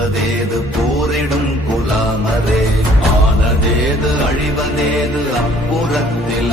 புருவதேது போரிடும் குலாமரே ஆனதேது அழிவதேது அப்புறத்தில்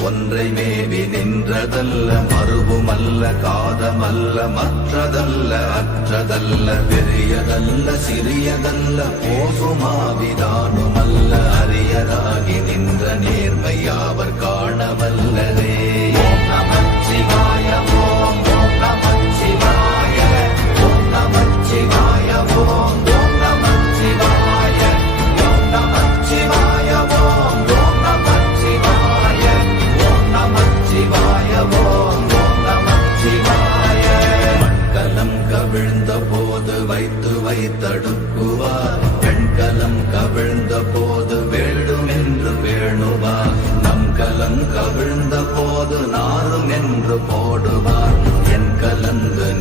ஒன்றை மேவி நின்றதல்ல மறுபுமல்ல காதமல்ல மற்றதல்ல அற்றதல்ல பெரியதல்ல சிறியதல்ல போசுமாவிதானுமல்ல அரியதாகி நின்ற நேர்மை யாவர் காணவல்லரே ஓம் நமச்சிவாய ஓம் ஓம் நமச்சிவாய ஓம் நமச்சிவாய. ஓம்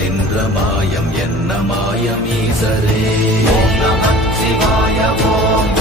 நின்ற மாயம் என்ன மாயம் ஈசரே? ஓம் நமச்சிவாய ஓம் ஓம்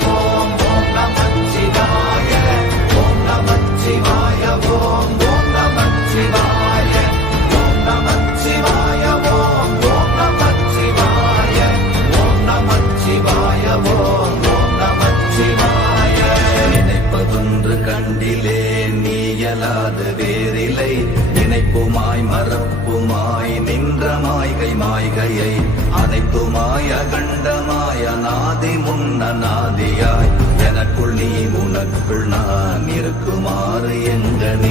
மாய்கையை அனைத்துமாய கண்டமாய நாதி முன்ன நாதியாய். எனக்குள் நீ உனக்குள் நான் இருக்குமாறு எங்க நீ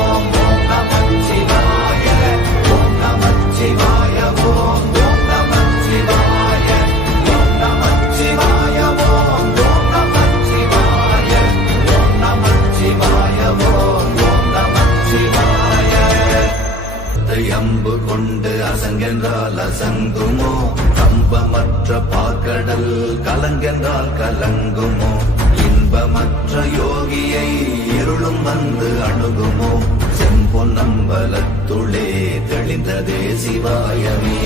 செம்பொன்னம்பலத்துளே தெளிந்ததே சிவாயமே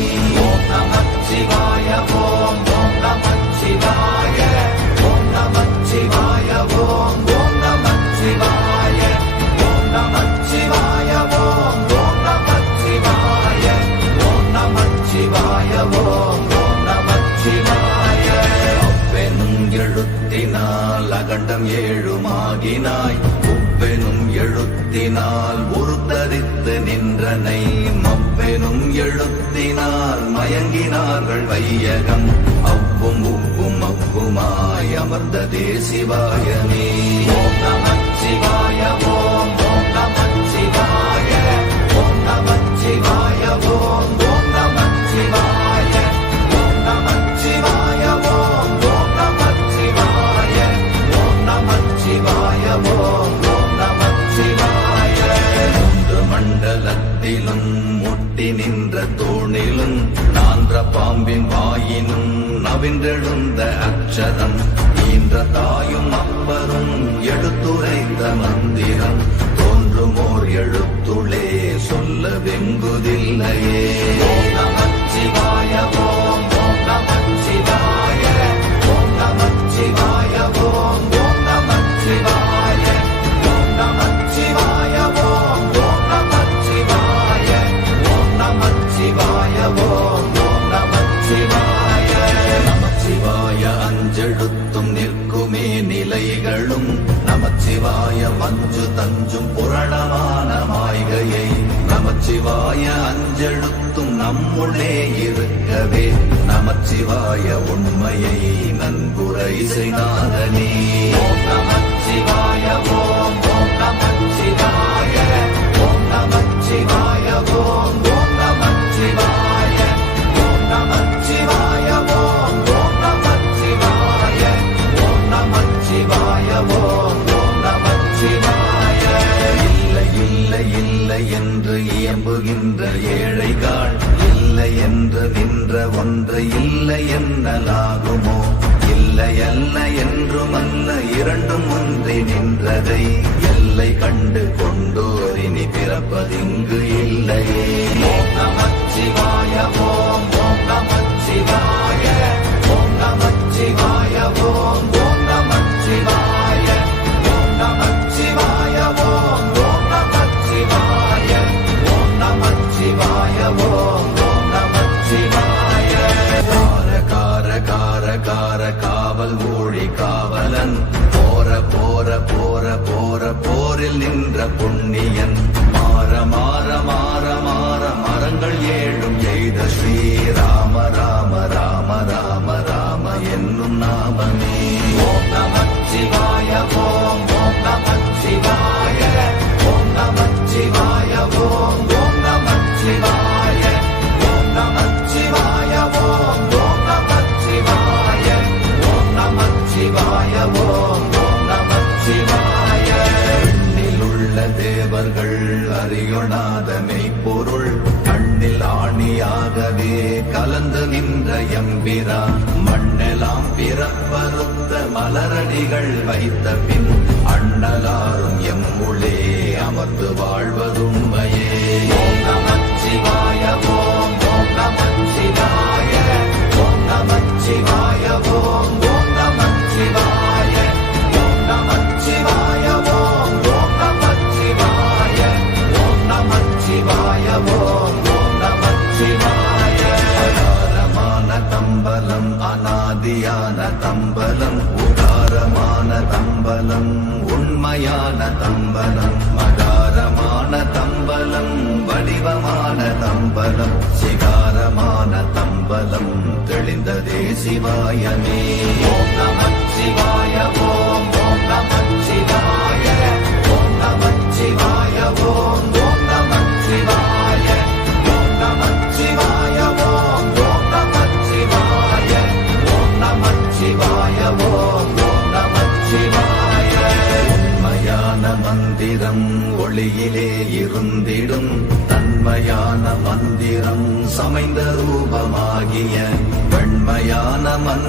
ஓம் நம சிவாய ஓம் ஓம் நம சிவாய ஓம் நம சிவாய ஓம் ஓம் நம சிவாய ஓம் நம சிவாய ஓம் ஓம் நம சிவாய ஓம் நம சிவாய ஓம் ஓம் நம சிவாய அப்பெனும் எழுத்தினால் அகண்டம் ஏழுமாகினாய் மப்பெனும் எழுத்தினால் உருத்தரித்து நின்றனை. மப்பெனும் எழுத்தினால் மயங்கினார்கள் வையகம். அவ்வும் உப்பும் அப்புமாய் அமர்ந்த சிவாயமே சிவாய ஓம் ஓம் சிவாய. ஓம் நம சிவாய ஓம். அக்ஷரம் ஈன்ற தாயும் அப்பரும் எடுத்துரைந்த மந்திரம் தோன்றுமோர் எழுத்துளே சொல்ல வெங்குதி நிற்குமே நமச்சிவாய மஞ்சு தஞ்சும் புரணமான மாய்கையை நமச்சிவாய அஞ்செழுத்தும் நம்முள்ளே இருக்கவே நமச்சிவாய உண்மையை நன்குரை செய்தாதனே. ஓம் இனி இல்லையே. ஓம் நம ஓம் ஓம் நமச்சிவாய ஓம் நமச்சிவாய ஓம் ஓம் நமச்சிவாய ஓம் நமச்சிவாய ஓம் ஓம் நமச்சிவாய ஓம் நமச்சிவாய ஓம் ஓம் நமச்சிவாய கார கார கார கார காவல் ஊழி காவலன். போற போற போற போற போரில் நின்ற புண்ணியன் மாற மாற மாற அமர்ந்து வாழ்வதுண்மையே தம்பலம் உதாரமான தம்பலம் உண்மையான தம்பலம் மகாரமான தம்பலம் வடிவமான தம்பலம் சிகாரமான தம்பலம் தெளிந்ததே சிவாயமே. ஓம் சிவாய ஓம் ஓம் சிவாய ஓம் நமச்சிவாய ஓம் ஓம்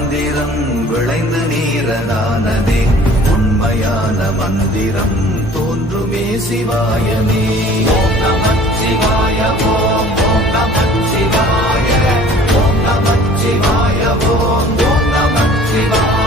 மந்திரம் விளைந்து நீரதானதே உண்மையான மந்திரம் தோன்றுமே சிவாயமே. ஓம் சிவாய ஓம் ஓம் நம சிவாய ஓம் நம சிவாய ஓம் ஓம் நம சிவாய.